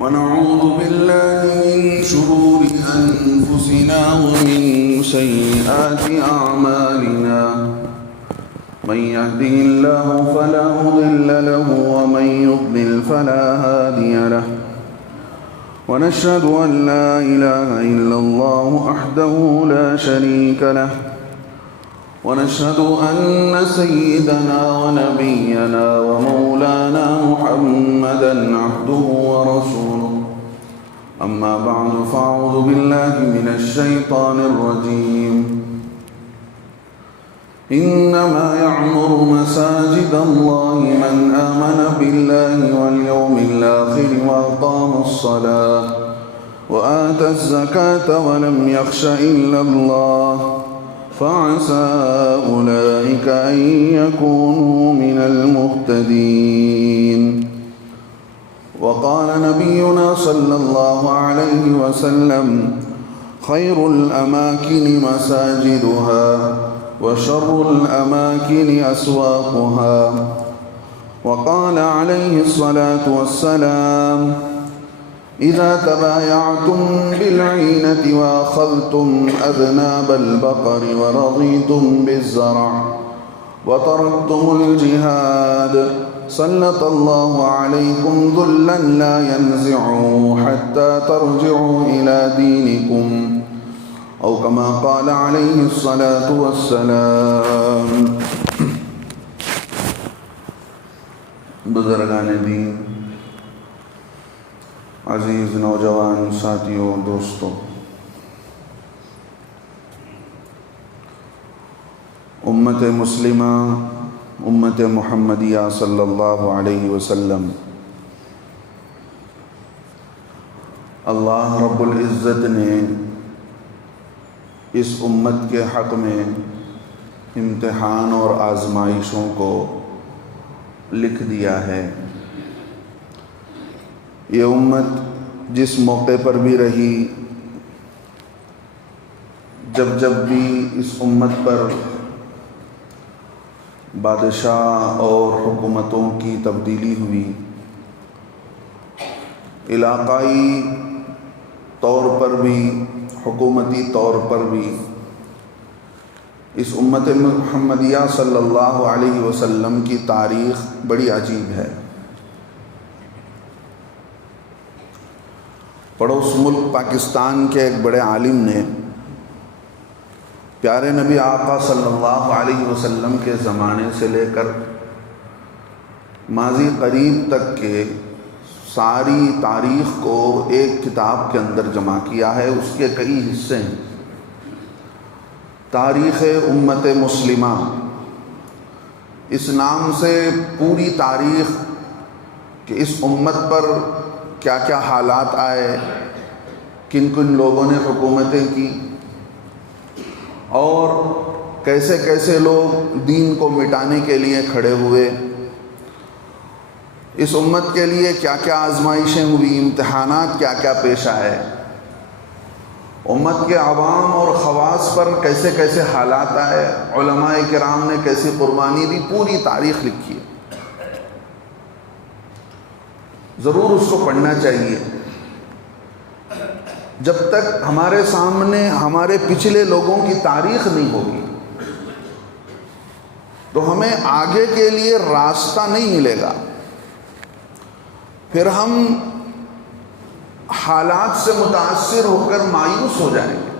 ونعوذ بالله من شرور أنفسنا ومن سيئات أعمالنا من يهده الله فلا مضل له ومن يضلل فلا هادي له ونشهد أن لا إله إلا الله وحده لا شريك له ونشهد أن سيدنا ونبينا ومولانا محمدا عبده ورسوله أما بعد فأعوذ بالله من الشيطان الرجيم إنما يعمر مساجد الله من آمن بالله واليوم الآخر وأقام الصلاة وآتى الزكاة ولم يخش إلا الله فعسى أولئك أن يكونوا من المهتدين. وقال نبينا صلى الله عليه وسلم خير الأماكن مساجدها وشر الأماكن أسواقها. وقال عليه الصلاة والسلام إذا تبايعتم بالعينة وأخذتم أذناب البقر ورضيتم بالزرع وتركتم الجهاد سلط الله عليكم ذلا لا ينزعه حتى ترجعوا إلى دينكم أو كما قال عليه الصلاة والسلام. بزرگان دین، عزیز نوجوان ساتھیوں، دوستوں، امت مسلمہ، امت محمدیہ صلی اللہ علیہ وسلم، اللہ رب العزت نے اس امت کے حق میں امتحان اور آزمائشوں کو لکھ دیا ہے. یہ امت جس موقع پر بھی رہی، جب بھی اس امت پر بادشاہ اور حکومتوں کی تبدیلی ہوئی، علاقائی طور پر بھی، حکومتی طور پر بھی، اس امت محمدیہ صلی اللہ علیہ وسلم کی تاریخ بڑی عجیب ہے. پڑوس ملک پاکستان کے ایک بڑے عالم نے پیارے نبی آقا صلی اللہ علیہ وسلم کے زمانے سے لے کر ماضی قریب تک کے ساری تاریخ کو ایک کتاب کے اندر جمع کیا ہے. اس کے کئی حصے ہیں. تاریخ امت مسلمہ، اس نام سے پوری تاریخ کہ اس امت پر کیا کیا حالات آئے، کن کن لوگوں نے حکومتیں کی، اور کیسے کیسے لوگ دین کو مٹانے کے لیے کھڑے ہوئے، اس امت کے لیے کیا کیا آزمائشیں ہوئی، امتحانات کیا کیا پیش آئے، امت کے عوام اور خواص پر کیسے کیسے حالات آئے، علماء کرام نے کیسی قربانی دی، پوری تاریخ لکھی ہے. ضرور اس کو پڑھنا چاہیے. جب تک ہمارے سامنے ہمارے پچھلے لوگوں کی تاریخ نہیں ہوگی تو ہمیں آگے کے لیے راستہ نہیں ملے گا. پھر ہم حالات سے متاثر ہو کر مایوس ہو جائیں گے.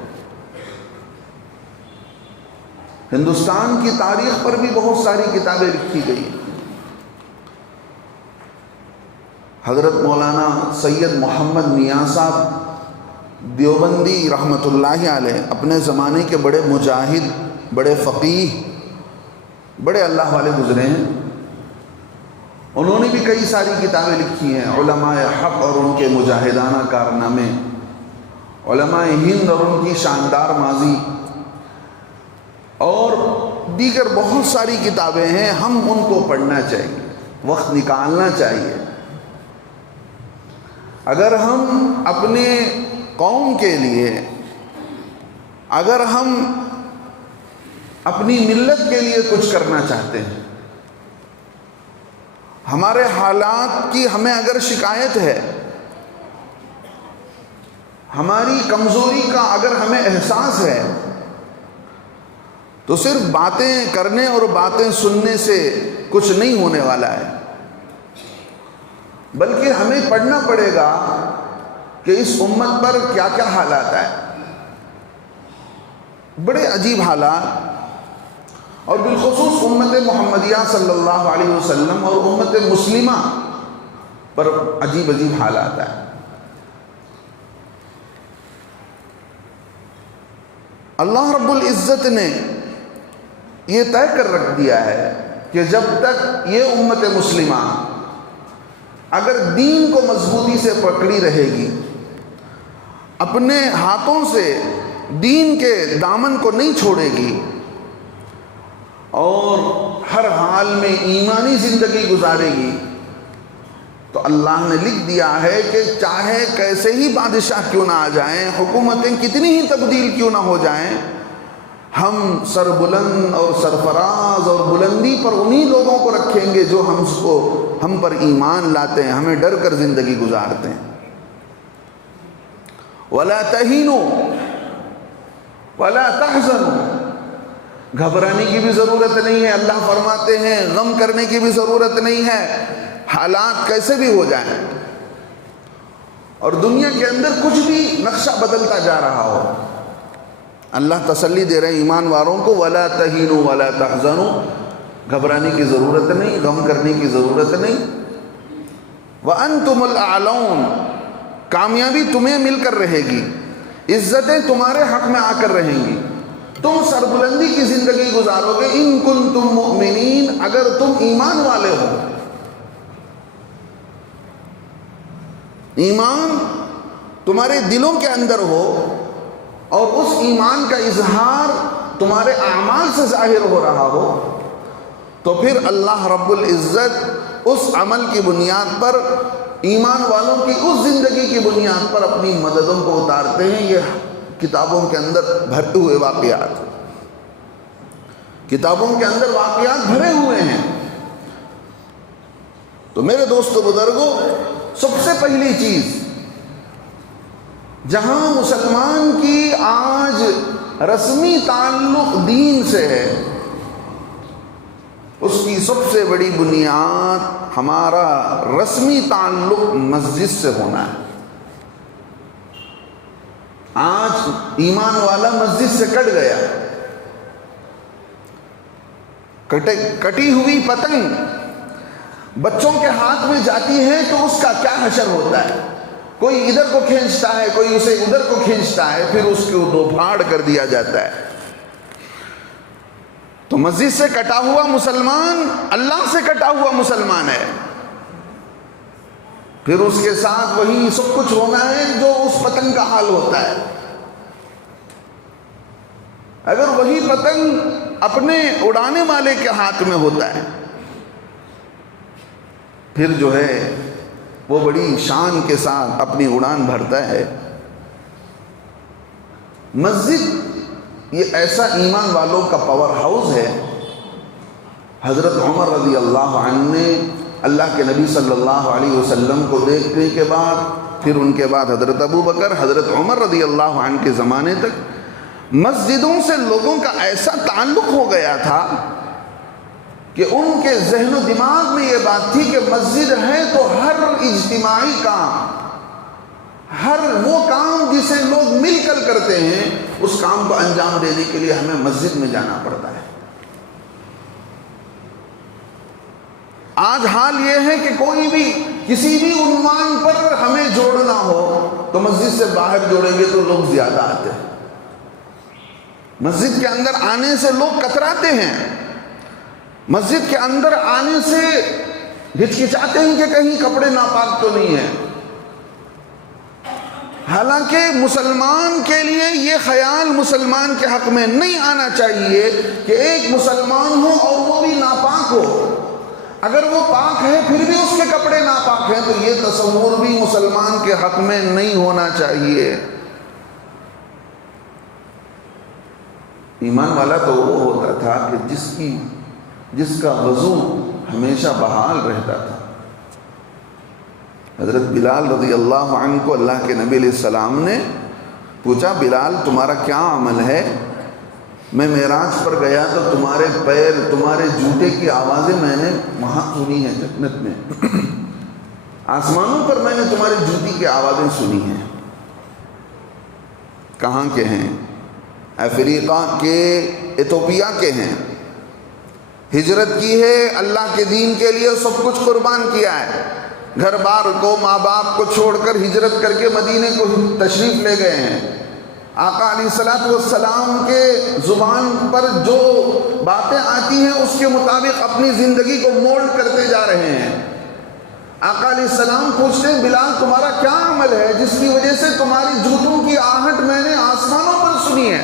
ہندوستان کی تاریخ پر بھی بہت ساری کتابیں لکھی گئی ہیں. حضرت مولانا سید محمد میاں صاحب دیوبندی رحمۃ اللہ علیہ اپنے زمانے کے بڑے مجاہد، بڑے فقیہ، بڑے اللہ والے گزرے ہیں. انہوں نے بھی کئی ساری کتابیں لکھی ہیں، علماء حق اور ان کے مجاہدانہ کارنامے، علماء ہند اور ان کی شاندار ماضی، اور دیگر بہت ساری کتابیں ہیں. ہم ان کو پڑھنا چاہیے، وقت نکالنا چاہیے. اگر ہم اپنے قوم کے لیے، اگر ہم اپنی ملت کے لیے کچھ کرنا چاہتے ہیں، ہمارے حالات کی ہمیں اگر شکایت ہے ہماری کمزوری کا اگر ہمیں احساس ہے تو صرف باتیں کرنے اور باتیں سننے سے کچھ نہیں ہونے والا ہے، بلکہ ہمیں پڑھنا پڑے گا کہ اس امت پر کیا کیا حالات آئے، بڑے عجیب حالات، اور بالخصوص امت محمدیہ صلی اللہ علیہ وسلم اور امت مسلمہ پر عجیب عجیب حالات آئے۔ اللہ رب العزت نے یہ طے کر رکھ دیا ہے کہ جب تک یہ امت مسلمہ اگر دین کو مضبوطی سے پکڑی رہے گی، اپنے ہاتھوں سے دین کے دامن کو نہیں چھوڑے گی اور ہر حال میں ایمانی زندگی گزارے گی، تو اللہ نے لکھ دیا ہے کہ چاہے کیسے ہی بادشاہ کیوں نہ آ جائیں، حکومتیں کتنی ہی تبدیل کیوں نہ ہو جائیں، ہم سربلند اور سرفراز اور بلندی پر انہی لوگوں کو رکھیں گے جو ہم پر ایمان لاتے ہیں، ہمیں ڈر کر زندگی گزارتے ہیں۔ وَلَا تَهِنُوا وَلَا تَحْزَنُوا، گھبرانے کی بھی ضرورت نہیں ہے، اللہ فرماتے ہیں غم کرنے کی بھی ضرورت نہیں ہے، حالات کیسے بھی ہو جائیں اور دنیا کے اندر کچھ بھی نقشہ بدلتا جا رہا ہو، اللہ تسلی دے رہے ہیں ایمان والوں کو، وَلَا تَهِنُوا وَلَا تَحْزَنُوا، گھبرانے کی ضرورت نہیں، غم کرنے کی ضرورت نہیں، وَأَنْتُمُ الْأَعْلَوْنَ، کامیابی تمہیں مل کر رہے گی، عزتیں تمہارے حق میں آ کر رہیں گی، تم سربلندی کی زندگی گزارو گے، ان کنتم مؤمنین، اگر تم ایمان والے ہو، ایمان تمہارے دلوں کے اندر ہو اور اس ایمان کا اظہار تمہارے اعمال سے ظاہر ہو رہا ہو، تو پھر اللہ رب العزت اس عمل کی بنیاد پر، ایمان والوں کی اس زندگی کی بنیاد پر اپنی مددوں کو اتارتے ہیں۔ یہ کتابوں کے اندر بھرے ہوئے واقعات، کتابوں کے اندر واقعات بھرے ہوئے ہیں۔ تو میرے دوستو بزرگوں، سب سے پہلی چیز جہاں مسلمان کی آج رسمی تعلق دین سے ہے، اس کی سب سے بڑی بنیاد ہمارا رسمی تعلق مسجد سے ہونا ہے۔ آج ایمان والا مسجد سے کٹ گیا، کٹی ہوئی پتنگ بچوں کے ہاتھ میں جاتی ہے تو اس کا کیا حشر ہوتا ہے، کوئی ادھر کو کھینچتا ہے، کوئی اسے ادھر کو کھینچتا ہے، پھر اس کو دو پھاڑ کر دیا جاتا ہے۔ تو مسجد سے کٹا ہوا مسلمان اللہ سے کٹا ہوا مسلمان ہے، پھر اس کے ساتھ وہی سب کچھ ہونا ہے جو اس پتنگ کا حال ہوتا ہے۔ اگر وہی پتنگ اپنے اڑانے والے کے ہاتھ میں ہوتا ہے، پھر جو ہے وہ بڑی شان کے ساتھ اپنی اڑان بھرتا ہے۔ مسجد یہ ایسا ایمان والوں کا پاور ہاؤس ہے۔ حضرت عمر رضی اللہ عنہ نے اللہ کے نبی صلی اللہ علیہ وسلم کو دیکھنے کے بعد، پھر ان کے بعد حضرت ابو بکر، حضرت عمر رضی اللہ عنہ کے زمانے تک مسجدوں سے لوگوں کا ایسا تعلق ہو گیا تھا کہ ان کے ذہن و دماغ میں یہ بات تھی کہ مسجد ہے تو ہر اجتماعی کام، ہر وہ کام جسے لوگ مل کر کرتے ہیں، اس کام کو انجام دینے کے لیے ہمیں مسجد میں جانا پڑتا ہے۔ آج حال یہ ہے کہ کوئی بھی کسی بھی عنوان پر ہمیں جوڑنا ہو تو مسجد سے باہر جوڑیں گے تو لوگ زیادہ آتے ہیں، مسجد کے اندر آنے سے لوگ کتراتے ہیں، مسجد کے اندر آنے سے ہچکچاتے ہیں کہ کہیں کپڑے ناپاک تو نہیں ہیں۔ حالانکہ مسلمان کے لیے یہ خیال مسلمان کے حق میں نہیں آنا چاہیے کہ ایک مسلمان ہو اور وہ بھی ناپاک ہو، اگر وہ پاک ہے پھر بھی اس کے کپڑے ناپاک ہیں، تو یہ تصور بھی مسلمان کے حق میں نہیں ہونا چاہیے۔ ایمان والا تو وہ ہوتا تھا کہ جس کا وضو ہمیشہ بحال رہتا تھا، حضرت بلال رضی اللہ عنہ کو اللہ کے نبی علیہ السلام نے پوچھا، بلال تمہارا کیا عمل ہے؟ میں معراج پر گیا تو تمہارے پیر، تمہارے جوتے کی آوازیں میں نے وہاں سنی ہیں جنت میں، آسمانوں پر میں نے تمہاری جوتی کی آوازیں سنی ہیں۔ کہاں کے ہیں؟ افریقہ کے، ایتھوپیا کے ہیں۔ ہجرت کی ہے اللہ کے دین کے لیے، سب کچھ قربان کیا ہے، گھر بار کو، ماں باپ کو چھوڑ کر ہجرت کر کے مدینے کو تشریف لے گئے ہیں۔ آقا علیہ الصلوۃ والسلام کے زبان پر جو باتیں آتی ہیں اس کے مطابق اپنی زندگی کو مولڈ کرتے جا رہے ہیں۔ آقا علیہ السلام پوچھتے ہیں، بلال تمہارا کیا عمل ہے جس کی وجہ سے تمہاری جوتوں کی آہٹ میں نے آسمانوں پر سنی ہے؟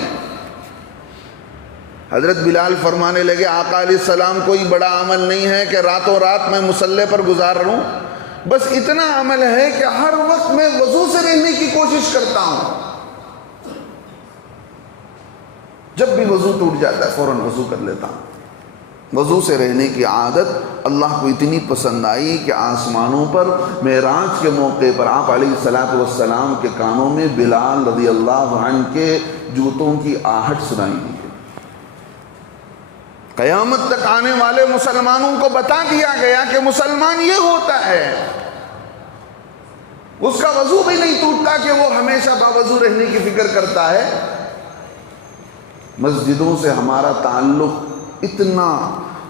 حضرت بلال فرمانے لگے، آقا علیہ السلام کوئی بڑا عمل نہیں ہے کہ راتوں رات میں مصلی پر گزار رہا ہوں، بس اتنا عمل ہے کہ ہر وقت میں وضو سے رہنے کی کوشش کرتا ہوں۔ جب بھی وضو ٹوٹ جاتا ہے فوراً وضو کر لیتا ہوں۔ وضو سے رہنے کی عادت اللہ کو اتنی پسند آئی کہ آسمانوں پر معراج کے موقع پر آپ علیہ الصلوۃ والسلام کے کانوں میں بلال رضی اللہ عنہ کے جوتوں کی آہٹ سنائی دی۔ قیامت تک آنے والے مسلمانوں کو بتا دیا گیا کہ مسلمان یہ ہوتا ہے، اس کا وضو بھی نہیں ٹوٹتا کہ وہ ہمیشہ باوضو رہنے کی فکر کرتا ہے۔ مسجدوں سے ہمارا تعلق اتنا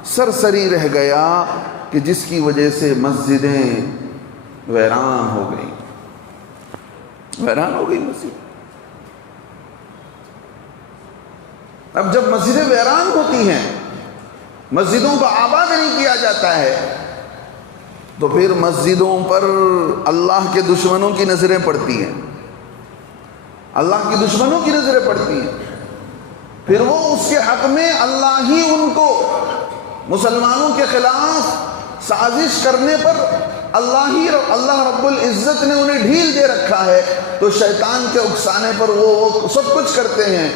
سرسری رہ گیا کہ جس کی وجہ سے مسجدیں ویران ہو گئی، ویران ہو گئی مسجد۔ اب جب مسجدیں ویران ہوتی ہیں، مسجدوں کو آباد نہیں کیا جاتا ہے، تو پھر مسجدوں پر اللہ کے دشمنوں کی نظریں پڑتی ہیں، اللہ کی دشمنوں کی نظریں پڑتی ہیں۔ پھر وہ اس کے حق میں اللہ ہی ان کو مسلمانوں کے خلاف سازش کرنے پر اللہ رب العزت نے انہیں ڈھیل دے رکھا ہے، تو شیطان کے اکسانے پر وہ سب کچھ کرتے ہیں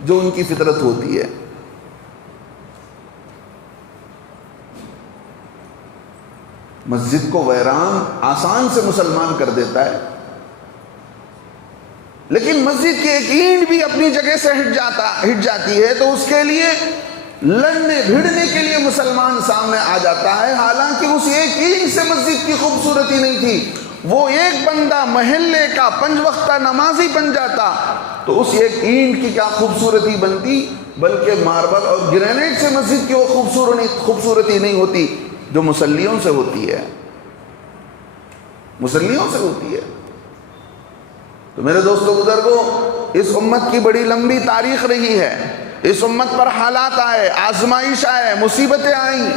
جو ان کی فطرت ہوتی ہے۔ مسجد کو ویران آسان سے مسلمان کر دیتا ہے، لیکن مسجد کی ایک اینٹ بھی اپنی جگہ سے ہٹ جاتی ہے تو اس کے لیے لڑنے بھیڑنے کے لیے مسلمان سامنے آ جاتا ہے، حالانکہ اس ایک اینٹ سے مسجد کی خوبصورتی نہیں تھی۔ وہ ایک بندہ محلے کا 5 وقتہ نمازی بن جاتا تو اس ایک اینٹ کی کیا خوبصورتی بنتی، بلکہ ماربل اور گرینائٹ سے مسجد کی وہ خوبصورتی نہیں ہوتی جو مصلیوں سے ہوتی ہے، مصلیوں سے ہوتی ہے۔ تو میرے دوستو بزرگوں، اس امت کی بڑی لمبی تاریخ رہی ہے، اس امت پر حالات آئے، آزمائش آئے، مصیبتیں آئیں۔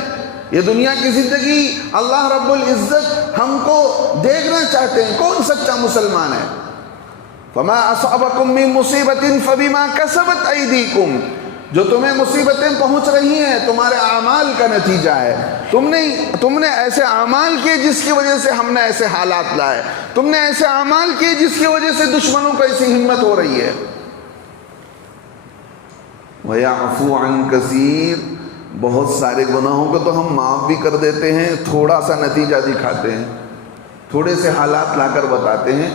یہ دنیا کی زندگی اللہ رب العزت ہم کو دیکھنا چاہتے ہیں کون سچا مسلمان ہے۔ فما اصابکم من مصیبت فبما کسبت ایدیکم، جو تمہیں مصیبتیں پہنچ رہی ہیں تمہارے اعمال کا نتیجہ ہے۔ تم نے ایسے اعمال کیے جس کی وجہ سے ہم نے ایسے حالات لائے، تم نے ایسے اعمال کیے جس کی وجہ سے دشمنوں کو ایسی ہمت ہو رہی ہے۔ وَيَعْفُو عَنْ كَثِيرٍ، بہت سارے گناہوں کو تو ہم معاف بھی کر دیتے ہیں، تھوڑا سا نتیجہ دکھاتے ہیں، تھوڑے سے حالات لا کر بتاتے ہیں،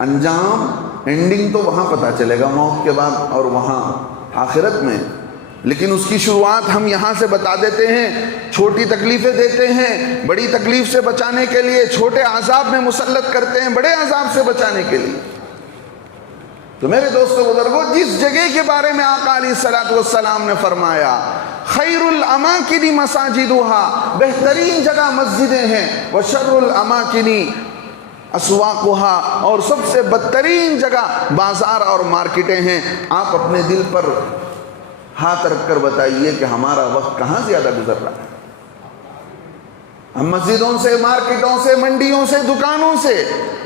انجام اینڈنگ تو وہاں پتہ چلے گا موت کے بعد اور وہاں آخرت میں، لیکن اس کی شروعات ہم یہاں سے بتا دیتے ہیں، چھوٹی تکلیفیں دیتے ہیں بڑی تکلیف سے بچانے کے لیے، چھوٹے عذاب میں مسلط کرتے ہیں بڑے عذاب سے بچانے کے لیے۔ تو میرے دوستو بزرگوں، جس جگہ کے بارے میں آقا علیہ الصلوۃ والسلام نے فرمایا خیر الاماکن مساجدها، بہترین جگہ مسجدیں ہیں، وشر الاماکن اسواقها، اور سب سے بدترین جگہ بازار اور مارکیٹیں ہیں۔ آپ اپنے دل پر ہاتھ رکھ کر بتائیے کہ ہمارا وقت کہاں زیادہ گزر رہا ہے؟ ہم مسجدوں سے، مارکیٹوں سے، منڈیوں سے، دکانوں سے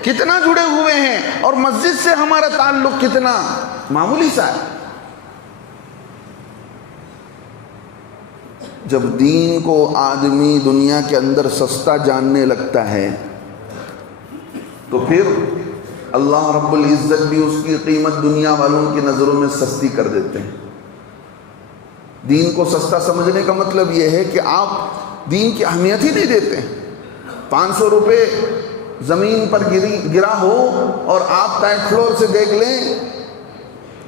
کتنا جڑے ہوئے ہیں، اور مسجد سے ہمارا تعلق کتنا معمولی سا ہے۔ جب دین کو آدمی دنیا کے اندر سستا جاننے لگتا ہے تو پھر اللہ رب العزت بھی اس کی قیمت دنیا والوں کی نظروں میں سستی کر دیتے ہیں۔ دین کو سستا سمجھنے کا مطلب یہ ہے کہ آپ دین کی اہمیت ہی نہیں دیتے۔ 500 روپے زمین پر گرا ہو اور آپ ٹائٹ فلور سے دیکھ لیں،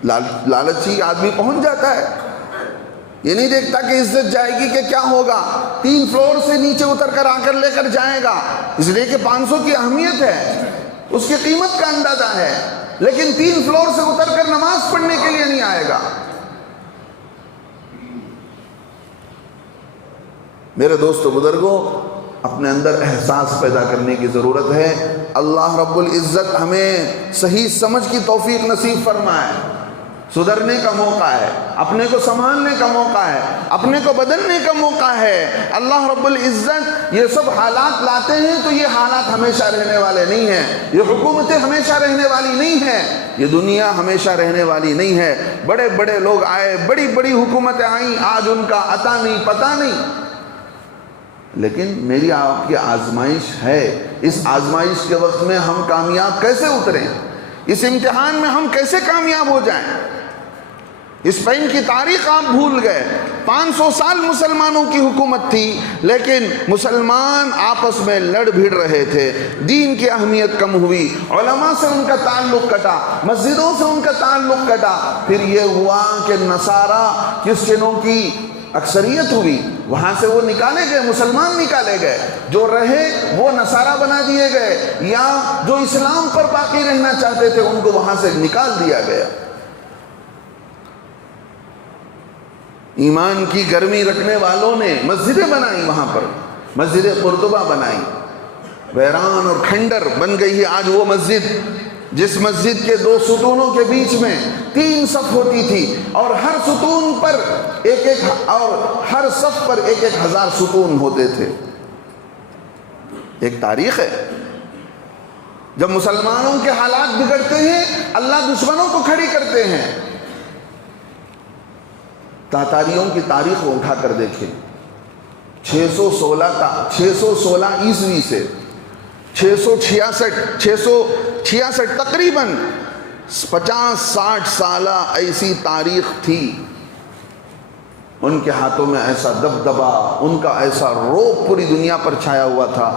لالچی آدمی پہنچ جاتا ہے، یہ نہیں دیکھتا کہ عزت جائے گی کہ کیا ہوگا، 3 فلور سے نیچے اتر کر آ کر لے کر جائے گا، اس لیے کہ 500 کی اہمیت ہے، اس کی قیمت کا اندازہ ہے، لیکن 3 فلور سے اتر کر نماز پڑھنے کے لیے نہیں آئے گا۔ میرے دوستو بزرگوں، اپنے اندر احساس پیدا کرنے کی ضرورت ہے۔ اللہ رب العزت ہمیں صحیح سمجھ کی توفیق نصیب فرمائے۔ سدھرنے کا موقع ہے، اپنے کو سنبھالنے کا موقع ہے، اپنے کو بدلنے کا موقع ہے۔ اللہ رب العزت یہ سب حالات لاتے ہیں تو یہ حالات ہمیشہ رہنے والے نہیں ہیں، یہ حکومتیں ہمیشہ رہنے والی نہیں ہیں، یہ دنیا ہمیشہ رہنے والی نہیں ہے۔ بڑے بڑے لوگ آئے، بڑی بڑی حکومتیں آئیں، آج ان کا عطا نہیں، پتہ نہیں، لیکن میری آپ کی آزمائش ہے۔ اس آزمائش کے وقت میں ہم کامیاب کیسے اتریں، اس امتحان میں ہم کیسے کامیاب ہو جائیں۔ اسپین کی تاریخ آپ بھول گئے، 500 سال مسلمانوں کی حکومت تھی، لیکن مسلمان آپس میں لڑ بھیڑ رہے تھے، دین کی اہمیت کم ہوئی، علماء سے ان کا تعلق کٹا، مسجدوں سے ان کا تعلق کٹا، پھر یہ ہوا کہ نصارہ کرسچنوں کی اکثریت ہوئی، وہاں سے وہ نکالے گئے، مسلمان نکالے گئے، جو رہے وہ نصارہ بنا دیے گئے، یا جو اسلام پر باقی رہنا چاہتے تھے ان کو وہاں سے نکال دیا گیا۔ ایمان کی گرمی رکھنے والوں نے مسجدیں بنائی، وہاں پر مسجد قرطبہ بنائی، ویران اور کھنڈر بن گئی ہے آج وہ مسجد، جس مسجد کے 2 ستونوں کے بیچ میں 3 صف ہوتی تھی، اور ہر ستون پر اور ہر صف پر 1,000 ستون ہوتے تھے۔ ایک تاریخ ہے۔ جب مسلمانوں کے حالات بگڑتے ہیں، اللہ دشمنوں کو کھڑی کرتے ہیں۔ تاتاریوں کی تاریخ کو اٹھا کر دیکھیں، 616 عیسوی سے 666 تقریباً 50-60 سالہ ایسی تاریخ تھی۔ ان کے ہاتھوں میں ایسا دبدبا، ان کا ایسا رعب پوری دنیا پر چھایا ہوا تھا،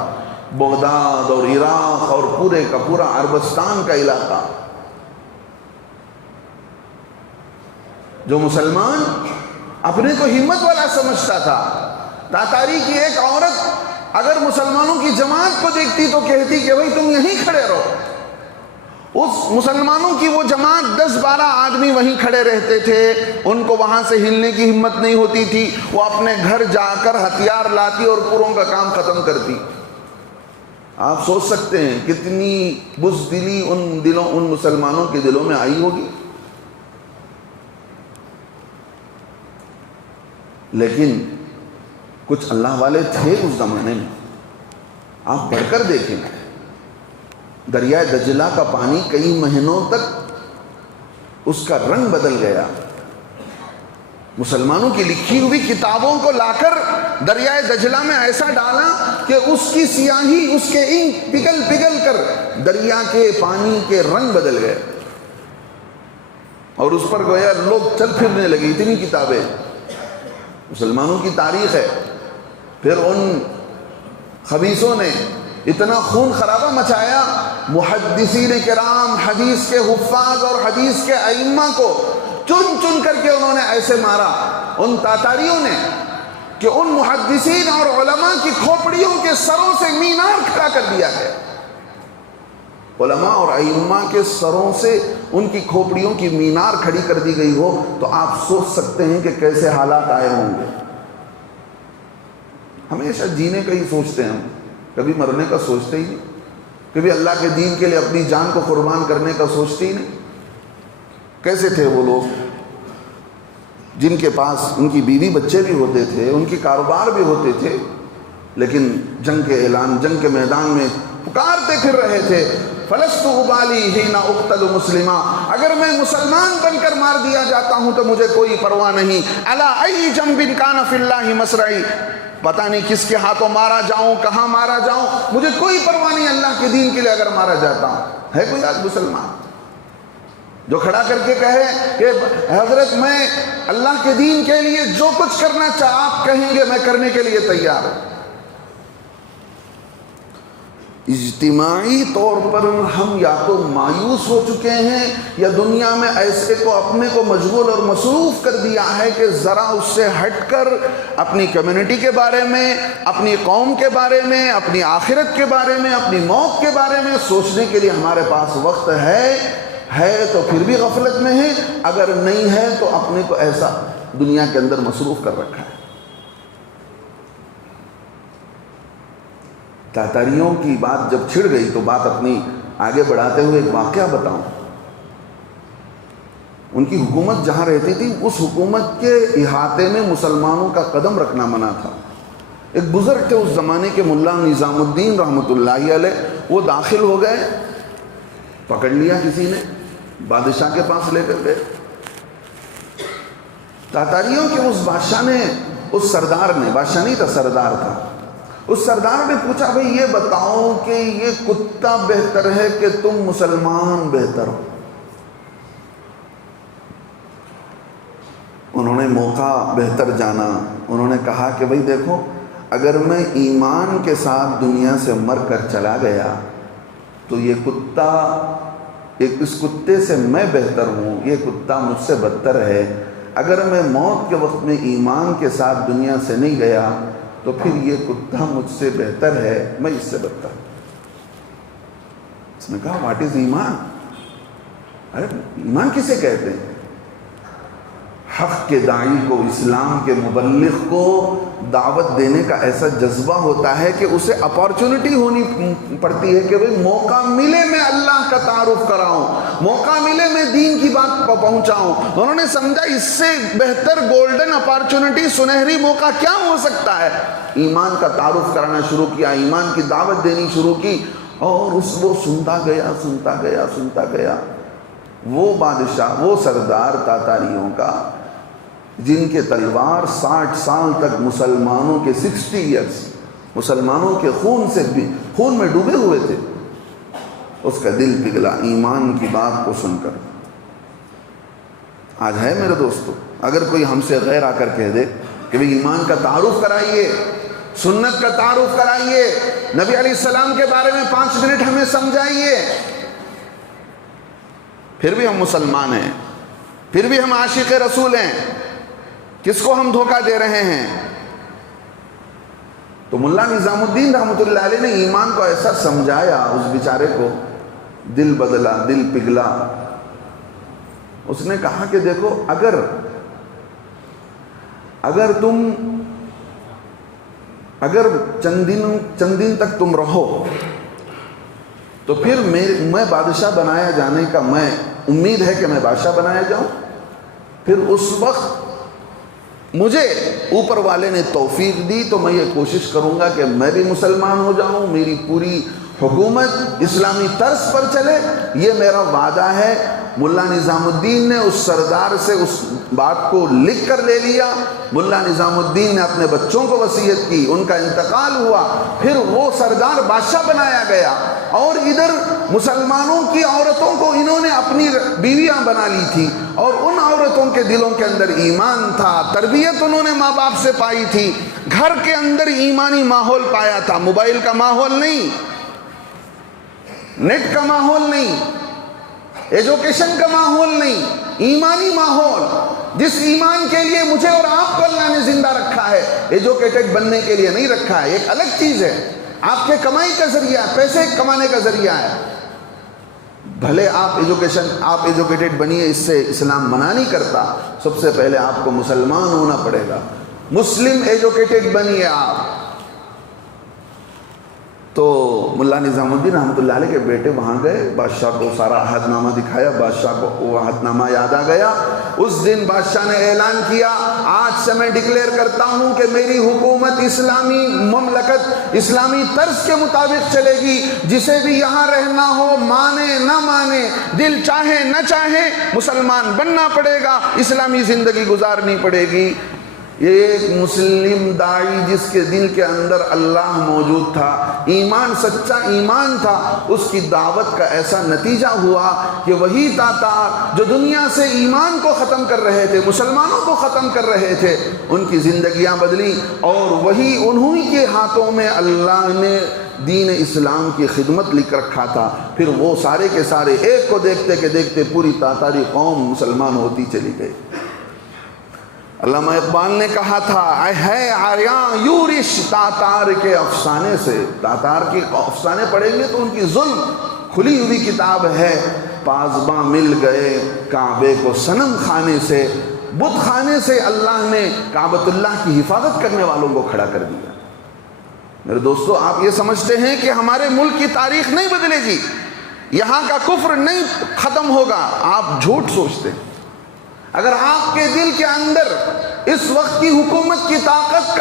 بغداد اور عراق اور پورے کا پورا عربستان کا علاقہ۔ جو مسلمان اپنے کو ہمت والا سمجھتا تھا، تاتاری کی ایک عورت اگر مسلمانوں کی جماعت کو دیکھتی تو کہتی کہ بھئی تم یہیں کھڑے رہو۔ اس مسلمانوں کی وہ جماعت 10-12 آدمی وہیں کھڑے رہتے تھے، ان کو وہاں سے ہلنے کی ہمت نہیں ہوتی تھی، وہ اپنے گھر جا کر ہتھیار لاتی اور پوروں کا کام ختم کرتی۔ آپ سوچ سکتے ہیں کتنی بزدلی ان مسلمانوں کے دلوں میں آئی ہوگی۔ لیکن کچھ اللہ والے تھے اس زمانے میں، آپ پڑھ کر دیکھیں، دریائے دجلہ کا پانی کئی مہینوں تک اس کا رنگ بدل گیا۔ مسلمانوں کی لکھی ہوئی کتابوں کو لا کر دریائے دجلہ میں ایسا ڈالا کہ اس کی سیاہی، اس کے انک پگھل پگھل کر دریا کے پانی کے رنگ بدل گئے، اور اس پر گویا لوگ چل پھرنے لگے۔ اتنی کتابیں مسلمانوں کی تاریخ ہے۔ پھر ان خبیثوں نے اتنا خون خرابہ مچایا، محدثین کرام، حدیث کے حفاظ اور حدیث کے ائمہ کو چن چن کر کے انہوں نے ایسے مارا، ان تاتاریوں نے، کہ ان محدثین اور علماء کی کھوپڑیوں کے سروں سے مینار کھڑا کر دیا گیا۔ علماء اور ائمہ کے سروں سے ان کی کھوپڑیوں کی مینار کھڑی کر دی گئی ہو تو آپ سوچ سکتے ہیں کہ کیسے حالات آئے ہوں گے۔ ہمیشہ جینے کا ہی سوچتے ہیں ہم، کبھی مرنے کا سوچتے ہی نہیں، کبھی اللہ کے دین کے لیے اپنی جان کو قربان کرنے کا سوچتے ہی نہیں۔ کیسے تھے وہ لوگ جن کے پاس ان کی بیوی بچے بھی ہوتے تھے، ان کی کاروبار بھی ہوتے تھے، لیکن جنگ کے اعلان، جنگ کے میدان میں پکارتے پھر رہے تھے، فلست ابالی حین اقتل مسلما، اگر میں مسلمان بن کر مار دیا جاتا ہوں تو مجھے کوئی پرواہ نہیں، الا ای جنب کان فی اللہ مسرعی، پتہ نہیں کس کے ہاتھوں مارا جاؤں، کہاں مارا جاؤں، مجھے کوئی پرواہ نہیں اللہ کے دین کے لیے اگر مارا جاتا ہوں۔ ہے کوئی آج مسلمان جو کھڑا کر کے کہے کہ حضرت میں اللہ کے دین کے لیے جو کچھ کرنا آپ کہیں گے میں کرنے کے لیے تیار ہوں؟ اجتماعی طور پر ہم یا تو مایوس ہو چکے ہیں یا دنیا میں ایسے کو اپنے کو مشغول اور مصروف کر دیا ہے کہ ذرا اس سے ہٹ کر اپنی کمیونٹی کے بارے میں، اپنی قوم کے بارے میں، اپنی آخرت کے بارے میں، اپنی موت کے بارے میں سوچنے کے لیے ہمارے پاس وقت ہے تو پھر بھی غفلت میں ہے، اگر نہیں ہے تو اپنے کو ایسا دنیا کے اندر مصروف کر رکھا ہے۔ تاتاریوں کی بات جب چھڑ گئی تو بات اپنی آگے بڑھاتے ہوئے ایک واقعہ بتاؤں۔ ان کی حکومت جہاں رہتی تھی اس حکومت کے احاطے میں مسلمانوں کا قدم رکھنا منع تھا۔ ایک بزرگ تھے اس زمانے کے، ملا نظام الدین رحمۃ اللہ علیہ، وہ داخل ہو گئے، پکڑ لیا کسی نے، بادشاہ کے پاس لے کر گئے۔ تاتاریوں کے اس بادشاہ نے، اس سردار نے، بادشاہ نہیں تھا سردار تھا، اس سردار نے پوچھا بھئی یہ بتاؤ کہ یہ کتا بہتر ہے کہ تم مسلمان بہتر ہو؟ انہوں نے موقع بہتر جانا، انہوں نے کہا کہ بھئی دیکھو، اگر میں ایمان کے ساتھ دنیا سے مر کر چلا گیا تو یہ کتا، اس کتے سے میں بہتر ہوں، یہ کتا مجھ سے بدتر ہے۔ اگر میں موت کے وقت میں ایمان کے ساتھ دنیا سے نہیں گیا تو پھر یہ کتا مجھ سے بہتر ہے، میں اس سے بدتر ہوں۔ اس نے کہا واٹ از ایمان؟ ارے ایمان کسے کہتے ہیں؟ حق کے داعی کو، اسلام کے مبلغ کو دعوت دینے کا ایسا جذبہ ہوتا ہے کہ اسے اپارچونٹی ہونی پڑتی ہے کہ بھئی موقع ملے میں اللہ کا تعارف کراؤں، موقع ملے میں دین کی بات پہنچاؤں۔ انہوں نے سمجھا اس سے بہتر گولڈن اپارچونٹی، سنہری موقع کیا ہو سکتا ہے؟ ایمان کا تعارف کرانا شروع کیا، ایمان کی دعوت دینی شروع کی، اور وہ سنتا گیا۔ وہ بادشاہ، وہ سردار تاتاریوں کا جن کے تلوار 60 سال تک مسلمانوں کے 60 ایئرس مسلمانوں کے خون میں ڈوبے ہوئے تھے، اس کا دل پگھلا ایمان کی بات کو سن کر۔ آج ہے میرے دوستو، اگر کوئی ہم سے غیر آ کر کہہ دے کہ بھئی ایمان کا تعارف کرائیے، سنت کا تعارف کرائیے، نبی علیہ السلام کے بارے میں 5 منٹ ہمیں سمجھائیے، پھر بھی ہم مسلمان ہیں، پھر بھی ہم عاشق رسول ہیں، کس کو ہم دھوکہ دے رہے ہیں؟ تو ملا نظام الدین رحمۃ اللہ علیہ نے ایمان کو ایسا سمجھایا، اس بیچارے کو دل بدلا، دل پگھلا۔ اس نے کہا کہ دیکھو، اگر چند دن تک تم رہو تو پھر میں بادشاہ بنایا جانے کا، میں امید ہے کہ میں بادشاہ بنایا جاؤں، پھر اس وقت مجھے اوپر والے نے توفیق دی تو میں یہ کوشش کروں گا کہ میں بھی مسلمان ہو جاؤں، میری پوری حکومت اسلامی طرز پر چلے، یہ میرا وعدہ ہے۔ ملا نظام الدین نے اس سردار سے اس بات کو لکھ کر لے لیا، ملا نظام الدین نے اپنے بچوں کو وصیت کی، ان کا انتقال ہوا، پھر وہ سردار بادشاہ بنایا گیا، اور ادھر مسلمانوں کی عورتوں کو انہوں نے اپنی بیویاں بنا لی تھی، اور ان عورتوں کے دلوں کے اندر ایمان تھا، تربیت انہوں نے ماں باپ سے پائی تھی، گھر کے اندر ایمانی ماحول پایا تھا، موبائل کا ماحول نہیں، نیٹ کا ماحول نہیں، ایجوکیشن کا ماحول نہیں، ایمانی ماحول، جس ایمان کے لیے مجھے اور آپ کو اللہ نے زندہ رکھا ہے، ایجوکیٹڈ بننے کے لیے نہیں رکھا ہے، ایک الگ چیز ہے، آپ کے کمائی کا ذریعہ ہے، پیسے کمانے کا ذریعہ ہے، بھلے آپ ایجوکیٹڈ بنیے، اس سے اسلام منع نہیں کرتا، سب سے پہلے آپ کو مسلمان ہونا پڑے گا، مسلم ایجوکیٹڈ بنیے آپ۔ تو ملا نظام الدین رحمۃ اللہ علیہ کے بیٹے وہاں گئے، بادشاہ کو سارا عہد نامہ دکھایا، بادشاہ کو وہ عہد نامہ یاد آ گیا۔ اس دن بادشاہ نے اعلان کیا، آج سے میں ڈکلیئر کرتا ہوں کہ میری حکومت اسلامی مملکت اسلامی طرز کے مطابق چلے گی، جسے بھی یہاں رہنا ہو، مانے نہ مانے، دل چاہے نہ چاہے، مسلمان بننا پڑے گا، اسلامی زندگی گزارنی پڑے گی۔ یہ ایک مسلم داعی جس کے دل کے اندر اللہ موجود تھا، ایمان، سچا ایمان تھا، اس کی دعوت کا ایسا نتیجہ ہوا کہ وہی تاتار جو دنیا سے ایمان کو ختم کر رہے تھے، مسلمانوں کو ختم کر رہے تھے، ان کی زندگیاں بدلی، اور وہی انہی کے ہاتھوں میں اللہ نے دین اسلام کی خدمت لکھ رکھا تھا، پھر وہ سارے کے سارے ایک کو دیکھتے کہ دیکھتے پوری تاتاری قوم مسلمان ہوتی چلی گئی۔ علامہ اقبال نے کہا تھا، ہے آریاں یورش تاتار کے افسانے سے۔ تاتار کے افسانے پڑھیں گے تو ان کی ظلم کھلی ہوئی کتاب ہے۔ پاسباں مل گئے کعبے کو صنم خانے سے، بت خانے سے اللہ نے کعبۃ اللہ کی حفاظت کرنے والوں کو کھڑا کر دیا۔ میرے دوستو، آپ یہ سمجھتے ہیں کہ ہمارے ملک کی تاریخ نہیں بدلے گی، یہاں کا کفر نہیں ختم ہوگا، آپ جھوٹ سوچتے ہیں۔ اگر آپ کے دل کے اندر اس وقت کی حکومت کی طاقت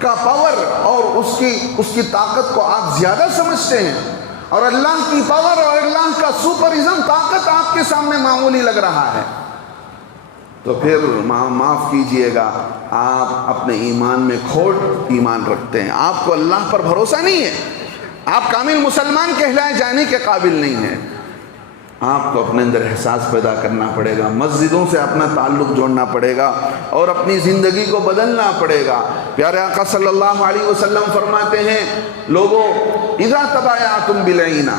کا پاور اور اس کی طاقت کو آپ زیادہ سمجھتے ہیں، اور اللہ کی پاور اور اللہ کا سپرزم طاقت آپ کے سامنے معمولی لگ رہا ہے، تو پھر معاف کیجئے گا، آپ اپنے ایمان میں کھوٹ ایمان رکھتے ہیں۔ آپ کو اللہ پر بھروسہ نہیں ہے، آپ کامل مسلمان کہلائے جانے کے قابل نہیں ہیں۔ آپ کو اپنے اندر احساس پیدا کرنا پڑے گا، مسجدوں سے اپنا تعلق جوڑنا پڑے گا اور اپنی زندگی کو بدلنا پڑے گا۔ پیارے آقا صلی اللہ علیہ وسلم فرماتے ہیں، لوگوں اذا تبایعتم بالعینہ،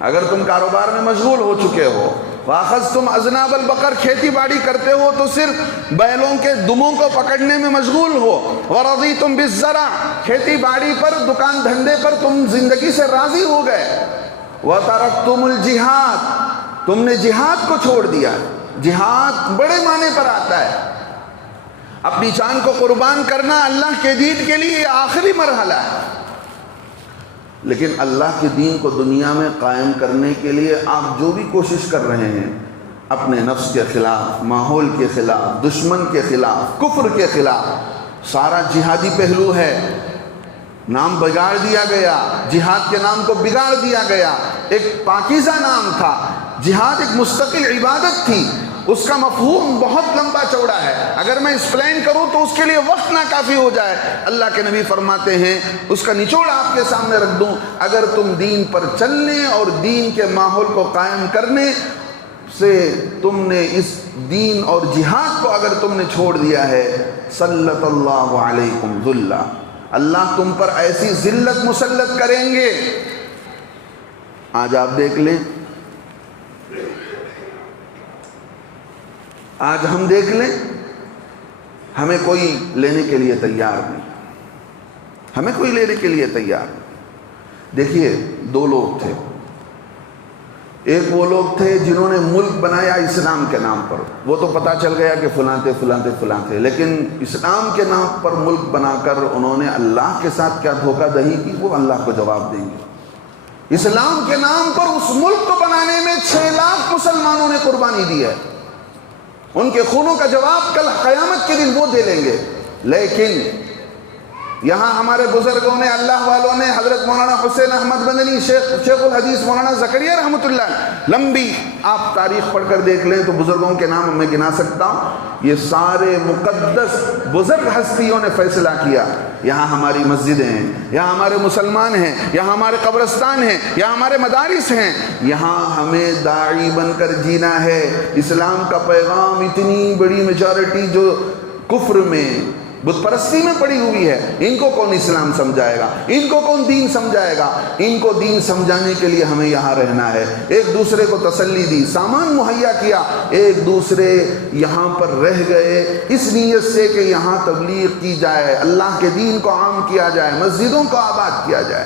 اگر تم کاروبار میں مشغول ہو چکے ہو، واخذتم اذناب البقر، کھیتی باڑی کرتے ہو تو صرف بیلوں کے دموں کو پکڑنے میں مشغول ہو، ورضیتم بالزرع، کھیتی باڑی پر دکان دھندے پر تم زندگی سے راضی ہو گئے، وَتَرَكْتُمُ الْجِهَادِ، تم نے جہاد کو چھوڑ دیا۔ جہاد بڑے معنی پر آتا ہے، اپنی جان کو قربان کرنا اللہ کے دین کے لیے آخری مرحلہ ہے، لیکن اللہ کے دین کو دنیا میں قائم کرنے کے لیے آپ جو بھی کوشش کر رہے ہیں، اپنے نفس کے خلاف، ماحول کے خلاف، دشمن کے خلاف، کفر کے خلاف، سارا جہادی پہلو ہے۔ نام بگاڑ دیا گیا، جہاد کے نام کو بگاڑ دیا گیا۔ ایک پاکیزہ نام تھا، جہاد ایک مستقل عبادت تھی، اس کا مفہوم بہت لمبا چوڑا ہے، اگر میں ایکسپلین کروں تو اس کے لیے وقت ناکافی ہو جائے۔ اللہ کے نبی فرماتے ہیں، اس کا نچوڑ آپ کے سامنے رکھ دوں، اگر تم دین پر چلنے اور دین کے ماحول کو قائم کرنے سے تم نے اس دین اور جہاد کو اگر تم نے چھوڑ دیا ہے، سلط اللہ علیکم ذلہ، اللہ تم پر ایسی ذلت مسلط کریں گے۔ آج آپ دیکھ لیں، آج ہم دیکھ لیں، ہمیں کوئی لینے کے لیے تیار نہیں، ہمیں کوئی لینے کے لیے تیار نہیں۔ دیکھیے، دو لوگ تھے، ایک وہ لوگ تھے جنہوں نے ملک بنایا اسلام کے نام پر، وہ تو پتہ چل گیا کہ فلاں تھے، لیکن اسلام کے نام پر ملک بنا کر انہوں نے اللہ کے ساتھ کیا دھوکہ دہی کی، وہ اللہ کو جواب دیں گے۔ اسلام کے نام پر اس ملک کو بنانے میں 6 لاکھ مسلمانوں نے قربانی دی ہے، ان کے خونوں کا جواب کل قیامت کے دن وہ دے لیں گے۔ لیکن یہاں ہمارے بزرگوں نے، اللہ والوں نے، حضرت مولانا حسین احمد مدنی، شیخ الحدیث مولانا زکریا رحمۃ اللہ، لمبی آپ تاریخ پڑھ کر دیکھ لیں تو بزرگوں کے نام میں گنا سکتا ہوں، یہ سارے مقدس بزرگ ہستیوں نے فیصلہ کیا، یہاں ہماری مسجدیں ہیں، یہاں ہمارے مسلمان ہیں، یہاں ہمارے قبرستان ہیں، یہاں ہمارے مدارس ہیں، یہاں ہمیں داعی بن کر جینا ہے۔ اسلام کا پیغام، اتنی بڑی میجارٹی جو کفر میں، بت پرستی میں پڑی ہوئی ہے، ان کو کون اسلام سمجھائے گا، ان کو کون دین سمجھائے گا؟ ان کو دین سمجھانے کے لیے ہمیں یہاں رہنا ہے۔ ایک دوسرے کو تسلی دی، سامان مہیا کیا، ایک دوسرے یہاں پر رہ گئے اس نیت سے کہ یہاں تبلیغ کی جائے، اللہ کے دین کو عام کیا جائے، مسجدوں کو آباد کیا جائے۔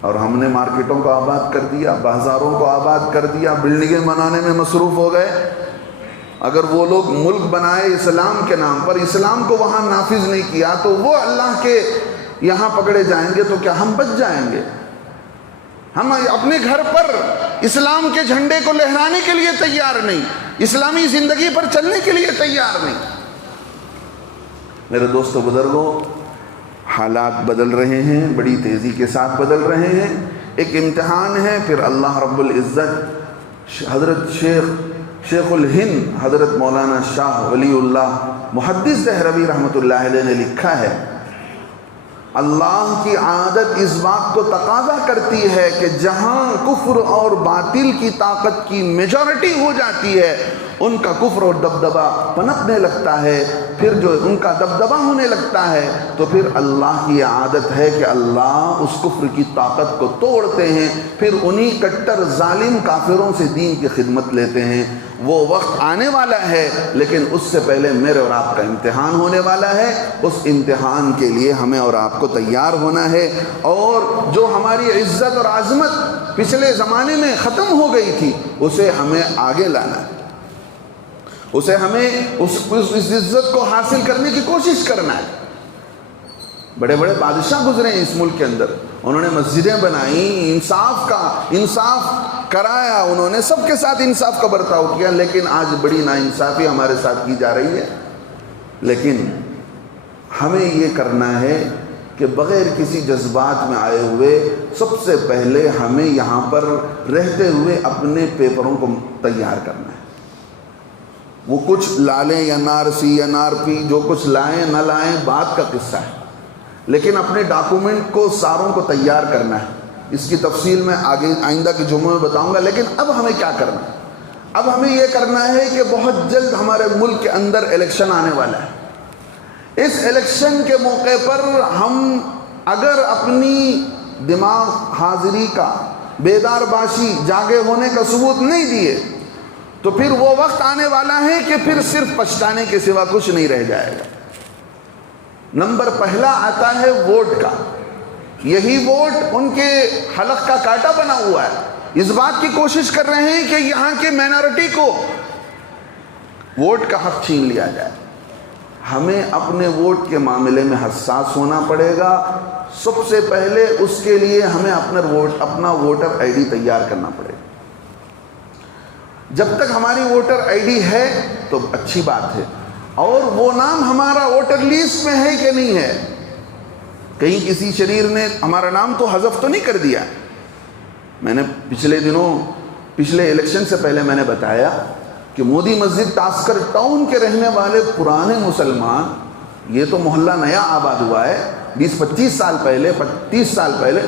اور ہم نے مارکیٹوں کو آباد کر دیا، بازاروں کو آباد کر دیا، بلڈنگیں بنانے میں مصروف ہو گئے۔ اگر وہ لوگ ملک بنائے اسلام کے نام پر، اسلام کو وہاں نافذ نہیں کیا تو وہ اللہ کے یہاں پکڑے جائیں گے، تو کیا ہم بچ جائیں گے؟ ہم اپنے گھر پر اسلام کے جھنڈے کو لہرانے کے لیے تیار نہیں، اسلامی زندگی پر چلنے کے لیے تیار نہیں۔ میرے دوستو بزرگوں، حالات بدل رہے ہیں، بڑی تیزی کے ساتھ بدل رہے ہیں، ایک امتحان ہے، پھر اللہ رب العزت حضرت شیخ الہند حضرت مولانا شاہ ولی اللہ محدث دہلوی رحمۃ اللہ علیہ نے لکھا ہے، اللہ کی عادت اس بات کو تقاضا کرتی ہے کہ جہاں کفر اور باطل کی طاقت کی میجارٹی ہو جاتی ہے، ان کا کفر اور دبدبہ پنپنے لگتا ہے، پھر جو ان کا دبدبہ ہونے لگتا ہے تو پھر اللہ کی عادت ہے کہ اللہ اس کفر کی طاقت کو توڑتے ہیں، پھر انہی کٹر ظالم کافروں سے دین کی خدمت لیتے ہیں۔ وہ وقت آنے والا ہے، لیکن اس سے پہلے میرے اور آپ کا امتحان ہونے والا ہے۔ اس امتحان کے لیے ہمیں اور آپ کو تیار ہونا ہے، اور جو ہماری عزت اور عظمت پچھلے زمانے میں ختم ہو گئی تھی اسے ہمیں آگے لانا ہے، اسے ہمیں اس عزت کو حاصل کرنے کی کوشش کرنا ہے۔ بڑے بڑے بادشاہ گزرے ہیں اس ملک کے اندر، انہوں نے مسجدیں بنائیں، انصاف کرایا، انہوں نے سب کے ساتھ انصاف کا برتاؤ کیا، لیکن آج بڑی ناانصافی ہمارے ساتھ کی جا رہی ہے۔ لیکن ہمیں یہ کرنا ہے کہ بغیر کسی جذبات میں آئے ہوئے سب سے پہلے ہمیں یہاں پر رہتے ہوئے اپنے پیپروں کو تیار کرنا ہے۔ وہ کچھ لالیں یا نارسی یا نارپی، جو کچھ لائیں نہ لائیں بات کا قصہ ہے، لیکن اپنے ڈاکومنٹ کو ساروں کو تیار کرنا ہے۔ اس کی تفصیل میں آگے آئندہ کے جمعوں میں بتاؤں گا، لیکن اب ہمیں کیا کرنا ہے؟ اب ہمیں یہ کرنا ہے کہ بہت جلد ہمارے ملک کے اندر الیکشن آنے والا ہے۔ اس الیکشن کے موقع پر ہم اگر اپنی دماغ حاضری کا، بیدار باشی، جاگے ہونے کا ثبوت نہیں دیے تو پھر وہ وقت آنے والا ہے کہ پھر صرف پچھتانے کے سوا کچھ نہیں رہ جائے گا۔ نمبر پہلا آتا ہے ووٹ کا۔ یہی ووٹ ان کے حلق کا کانٹا بنا ہوا ہے، اس بات کی کوشش کر رہے ہیں کہ یہاں کے مائنورٹی کو ووٹ کا حق چھین لیا جائے۔ ہمیں اپنے ووٹ کے معاملے میں حساس ہونا پڑے گا۔ سب سے پہلے اس کے لیے ہمیں اپنا ووٹر آئی ڈی تیار کرنا پڑے گا۔ جب تک ہماری ووٹر آئی ڈی ہے تو اچھی بات ہے، اور وہ نام ہمارا ووٹر لیسٹ میں ہے کہ نہیں ہے۔ کہیں کسی شریر نے ہمارا نام تو حذف تو نہیں کر دیا۔ میں نے پچھلے الیکشن سے پہلے میں نے بتایا کہ مودی مسجد تاسکر ٹاؤن کے رہنے والے پرانے مسلمان، یہ تو محلہ نیا آباد ہوا ہے 20-25 سال پہلے، 30 سال پہلے،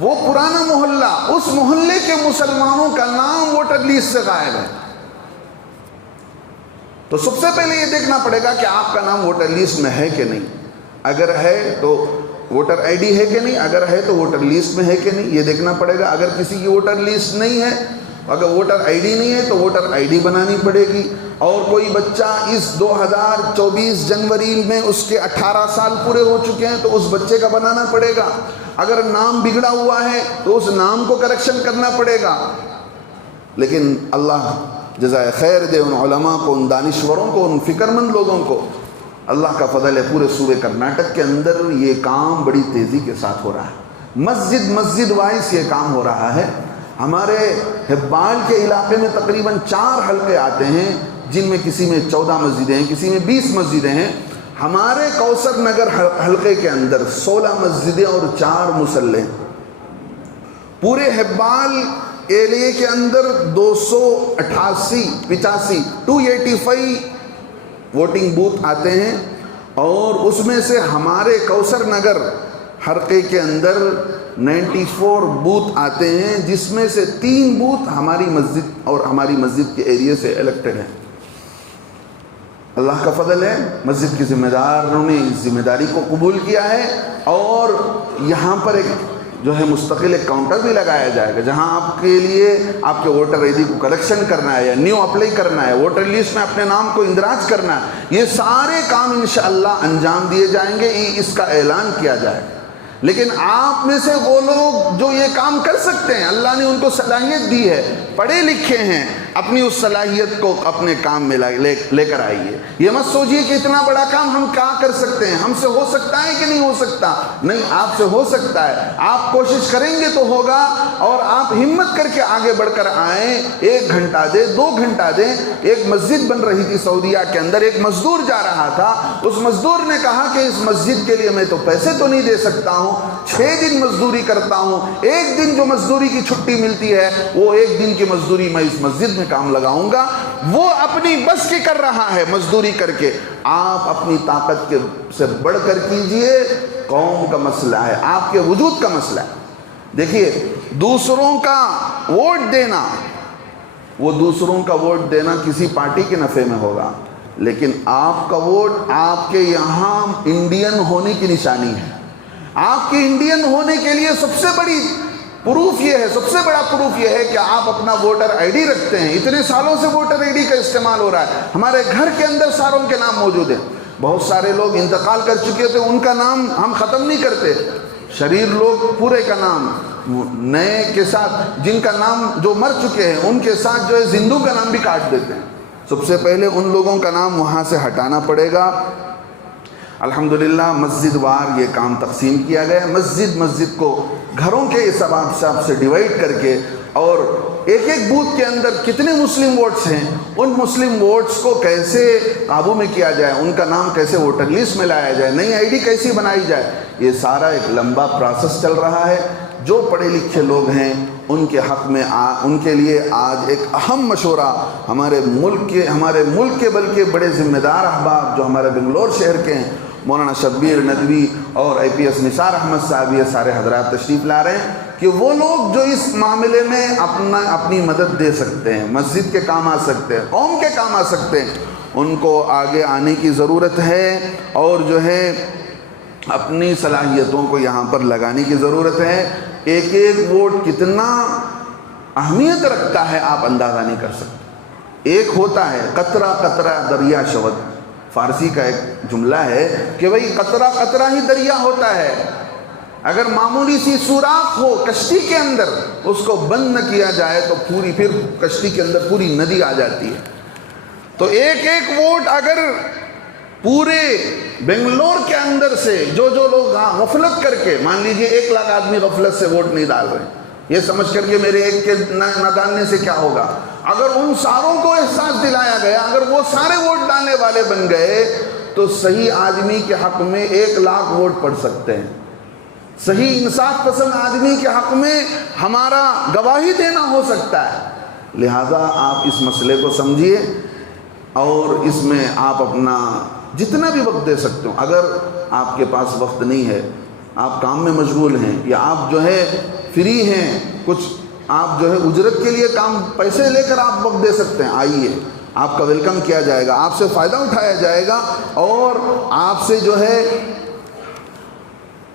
وہ پرانا محلہ، اس محلے کے مسلمانوں کا نام ووٹر لیسٹ سے غائب ہے۔ تو سب سے پہلے یہ دیکھنا پڑے گا کہ آپ کا نام ووٹر لیسٹ میں ہے کہ نہیں۔ اگر ہے تو ووٹر آئی ڈی ہے کہ نہیں، اگر ہے تو ووٹر لیسٹ میں ہے کہ نہیں، یہ دیکھنا پڑے گا۔ اگر کسی کی ووٹر لیسٹ نہیں ہے، اگر ووٹر آئی ڈی نہیں ہے تو ووٹر آئی ڈی بنانی پڑے گی۔ اور کوئی بچہ اس 2024 جنوری میں اس کے 18 سال پورے ہو چکے ہیں تو اس بچے کا بنانا پڑے گا۔ اگر نام بگڑا ہوا ہے تو اس نام کو کریکشن کرنا پڑے گا۔ لیکن اللہ جزائے خیر دے ان علماء کو، ان دانشوروں کو، ان فکر مند لوگوں کو۔ اللہ کا فضل ہے، پورے صوبے کرناٹک کے اندر یہ کام بڑی تیزی کے ساتھ ہو رہا ہے۔ مسجد وائز یہ کام ہو رہا ہے۔ ہمارے ہبال کے علاقے میں تقریباً 4 حلقے آتے ہیں، جن میں کسی میں 14 مسجدیں ہیں، کسی میں 20 مسجدیں ہیں۔ ہمارے کوثر نگر حلقے کے اندر 16 مسجدیں اور 4 مصلے۔ پورے ہبال ایریے کے اندر 285 ووٹنگ بوتھ آتے ہیں، اور اس میں سے ہمارے کوثر نگر حلقے کے اندر 94 بوتھ آتے ہیں، جس میں سے 3 بوتھ ہماری مسجد اور ہماری مسجد کے ایریے سے الیکٹڈ ہیں۔ اللہ کا فضل ہے، مسجد کے ذمہ داروں نے اس ذمہ داری کو قبول کیا ہے، اور یہاں پر ایک جو ہے مستقل ایک کاؤنٹر بھی لگایا جائے گا، جہاں آپ کے لیے آپ کے ووٹر آئی ڈی کو کریکشن کرنا ہے یا نیو اپلائی کرنا ہے، ووٹر لیسٹ میں اپنے نام کو اندراج کرنا ہے، یہ سارے کام انشاءاللہ انجام دیے جائیں گے، اس کا اعلان کیا جائے گا۔ لیکن آپ میں سے وہ لوگ جو یہ کام کر سکتے ہیں، اللہ نے ان کو صلاحیت دی ہے، پڑھے لکھے ہیں، اپنی اس صلاحیت کو اپنے کام میں لے کر آئیے۔ یہ مت سوچئے کہ اتنا بڑا کام ہم کیا کر سکتے ہیں، ہم سے ہو سکتا ہے کہ نہیں ہو سکتا۔ نہیں، آپ سے ہو سکتا ہے، آپ کوشش کریں گے تو ہوگا، اور آپ ہمت کر کے آگے بڑھ کر آئیں۔ 1 گھنٹہ دیں، 2 گھنٹہ دیں۔ ایک مسجد بن رہی تھی سعودیہ کے اندر، ایک مزدور جا رہا تھا، اس مزدور نے کہا کہ اس مسجد کے لیے میں تو پیسے تو نہیں دے سکتا ہوں، 6 دن مزدوری کرتا ہوں، 1 دن جو مزدوری کی چھٹی ملتی ہے وہ 1 دن کی مزدوری میں اس مسجد میں کام لگاؤں گا۔ وہ اپنی بس کی کر رہا ہے مزدوری کر کے، آپ اپنی طاقت کے سے بڑھ کر کیجئے۔ قوم کا مسئلہ ہے، آپ کے وجود کا مسئلہ ہے۔ دیکھیے، دوسروں کا ووٹ دینا وہ دوسروں کا ووٹ دینا کسی پارٹی کے نفع میں ہوگا، لیکن آپ کا ووٹ آپ کے یہاں انڈین ہونے کی نشانی ہے۔ آپ کے انڈین ہونے کے لیے سب سے بڑی پروف یہ ہے، سب سے بڑا پروف یہ ہے کہ آپ اپنا ووٹر آئی ڈی رکھتے ہیں۔ اتنے سالوں سے ووٹر آئی ڈی کا استعمال ہو رہا ہے، ہمارے گھر کے اندر ساروں کے نام موجود ہیں۔ بہت سارے لوگ انتقال کر چکے تھے، ان کا نام ہم ختم نہیں کرتے، شریر لوگ پورے کا نام نئے کے ساتھ، جن کا نام جو مر چکے ہیں ان کے ساتھ جو ہے زندوں کا نام بھی کاٹ دیتے ہیں۔ سب سے پہلے ان لوگوں کا نام وہاں سے ہٹانا پڑے گا۔ الحمدللہ مسجد وار یہ کام تقسیم کیا گیا، مسجد کو گھروں کے حساب سے ڈیوائیڈ کر کے، اور ایک ایک بوتھ کے اندر کتنے مسلم ووٹس ہیں، ان مسلم ووٹس کو کیسے قابو میں کیا جائے، ان کا نام کیسے ووٹر لسٹ میں لایا جائے، نئی آئی ڈی کیسی بنائی جائے، یہ سارا ایک لمبا پروسیس چل رہا ہے۔ جو پڑھے لکھے لوگ ہیں ان کے حق میں ان کے لیے آج ایک اہم مشورہ ہمارے ملک کے بلکہ بڑے ذمہ دار احباب جو ہمارے بنگلور شہر کے ہیں، مولانا شبیر ندوی اور IPS نثار احمد صاحب، یہ سارے حضرات تشریف لا رہے ہیں کہ وہ لوگ جو اس معاملے میں اپنی مدد دے سکتے ہیں، مسجد کے کام آ سکتے ہیں، قوم کے کام آ سکتے ہیں، ان کو آگے آنے کی ضرورت ہے، اور جو ہے اپنی صلاحیتوں کو یہاں پر لگانے کی ضرورت ہے۔ ایک ایک ووٹ کتنا اہمیت رکھتا ہے آپ اندازہ نہیں کر سکتے۔ ایک ہوتا ہے قطرہ قطرہ دریا شود، فارسی کا ایک جملہ ہے کہ بھئی قطرہ قطرہ ہی دریا ہوتا ہے، اگر معمولی سی سوراخ ہو کشتی کے اندر، اس کو بند نہ کیا جائے تو پھر کشتی کے اندر پوری ندی آ جاتی ہے۔ تو ایک ایک ووٹ اگر پورے بنگلور کے اندر سے جو لوگ غفلت کر کے، مان لیجئے 1 لاکھ آدمی غفلت سے ووٹ نہیں ڈال رہے، یہ سمجھ کر کے میرے ایک کے نہ ڈالنے سے کیا ہوگا، اگر ان ساروں کو احساس دلایا گیا، اگر وہ سارے ووٹ ڈالنے والے بن گئے تو صحیح آدمی کے حق میں 1 لاکھ ووٹ پڑ سکتے ہیں، صحیح انصاف پسند آدمی کے حق میں ہمارا گواہی دینا ہو سکتا ہے۔ لہذا آپ اس مسئلے کو سمجھیے، اور اس میں آپ اپنا جتنا بھی وقت دے سکتے ہو۔ اگر آپ کے پاس وقت نہیں ہے، آپ کام میں مشغول ہیں، یا آپ جو ہے فری ہیں، کچھ آپ جو ہے اجرت کے لیے پیسے لے کر آپ وقت دے سکتے ہیں، آئیے، آپ کا ویلکم کیا جائے گا، آپ سے فائدہ اٹھایا جائے گا، اور آپ سے جو ہے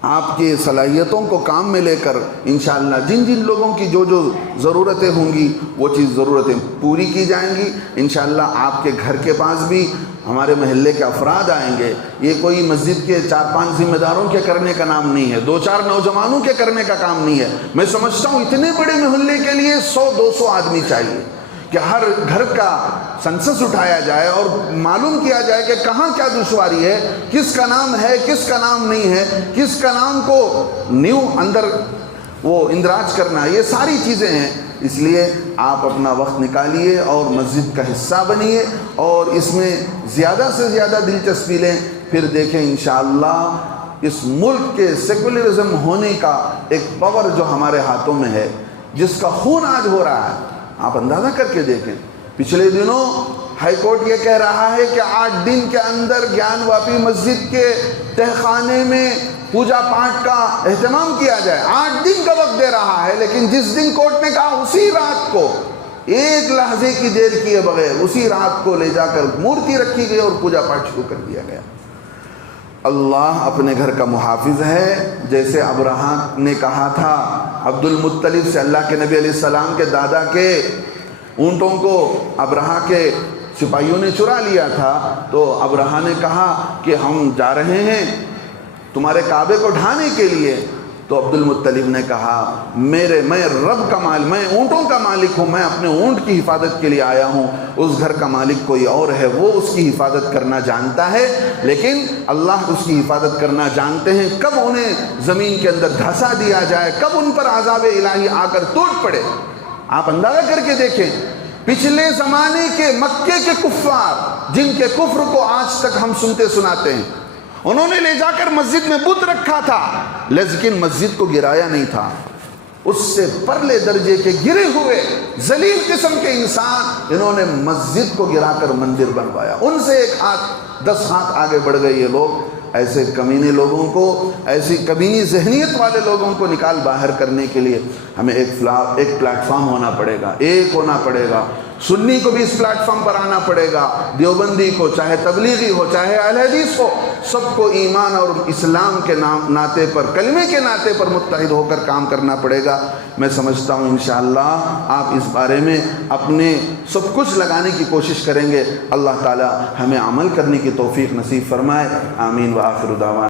آپ کی صلاحیتوں کو کام میں لے کر انشاءاللہ جن لوگوں کی جو ضرورتیں ہوں گی وہ ضرورتیں پوری کی جائیں گی۔ انشاءاللہ آپ کے گھر کے پاس بھی ہمارے محلے کے افراد آئیں گے، یہ کوئی مسجد کے 4-5 ذمہ داروں کے کرنے کا نام نہیں ہے، 2-4 نوجوانوں کے کرنے کا کام نہیں ہے۔ میں سمجھتا ہوں اتنے بڑے محلے کے لیے 100-200 آدمی چاہیے کہ ہر گھر کا سنسس اٹھایا جائے اور معلوم کیا جائے کہ کہاں کیا دشواری ہے، کس کا نام ہے، کس کا نام نہیں ہے، کس کا نام کو نیو اندر وہ اندراج کرنا، یہ ساری چیزیں ہیں۔ اس لیے آپ اپنا وقت نکالیے اور مسجد کا حصہ بنیے، اور اس میں زیادہ سے زیادہ دلچسپی لیں، پھر دیکھیں انشاءاللہ اس ملک کے سیکولرزم ہونے کا ایک پاور جو ہمارے ہاتھوں میں ہے، جس کا خون آج ہو رہا ہے، آپ اندازہ کر کے دیکھیں۔ پچھلے دنوں ہائی کورٹ یہ کہہ رہا ہے کہ 8 دن کے اندر گیان واپی مسجد کے تہخانے میں پوجا پاٹ کا اہتمام کیا جائے، 8 دن کا وقت دے رہا ہے، لیکن جس دن کورٹ نے کہا اسی رات کو، 1 لحظے کی دیر کیے بغیر اسی رات کو لے جا کر مورتی رکھی گئی اور پوجا پاٹ شروع کر دیا گیا۔ اللہ اپنے گھر کا محافظ ہے، جیسے ابرہا نے کہا تھا عبد المطلب سے، اللہ کے نبی علیہ السلام کے دادا کے اونٹوں کو ابرہا کے سپاہیوں نے چرا لیا تھا، تو ابرہا نے کہا کہ ہم جا رہے ہیں تمہارے کعبے کو ڈھانے کے لیے، تو عبد المطلب نے کہا میں رب کا مالک، میں اونٹوں کا مالک ہوں، میں اپنے اونٹ کی حفاظت کے لیے آیا ہوں، اس گھر کا مالک کوئی اور ہے، وہ اس کی حفاظت کرنا جانتا ہے، لیکن اللہ اس کی حفاظت کرنا جانتے ہیں، کب انہیں زمین کے اندر دھسا دیا جائے، کب ان پر عذاب الہی آ کر ٹوٹ پڑے۔ آپ اندازہ کر کے دیکھیں، پچھلے زمانے کے مکے کے کفار، جن کے کفر کو آج تک ہم سنتے سناتے ہیں، انہوں نے لے جا کر مسجد میں بت رکھا تھا، لیکن مسجد کو گرایا نہیں تھا۔ اس سے پرلے درجے کے گرے ہوئے ذلیل قسم کے انسان، انہوں نے مسجد کو گرا کر مندر بنوایا، ان سے 1 ہاتھ 10 ہاتھ آگے بڑھ گئے یہ لوگ۔ ایسے کمینے لوگوں کو، ایسی کمینی ذہنیت والے لوگوں کو نکال باہر کرنے کے لیے ہمیں ایک پلیٹ فارم ہونا پڑے گا، ایک ہونا پڑے گا، سنی کو بھی اس پلیٹ فارم پر آنا پڑے گا، دیوبندی کو، چاہے تبلیغی ہو، چاہے اہل حدیث ہو، سب کو ایمان اور اسلام کے ناطے پر، کلمے کے ناطے پر متحد ہو کر کام کرنا پڑے گا۔ میں سمجھتا ہوں انشاءاللہ آپ اس بارے میں اپنے سب کچھ لگانے کی کوشش کریں گے۔ اللہ تعالی ہمیں عمل کرنے کی توفیق نصیب فرمائے۔ آمین وآخر دعوانا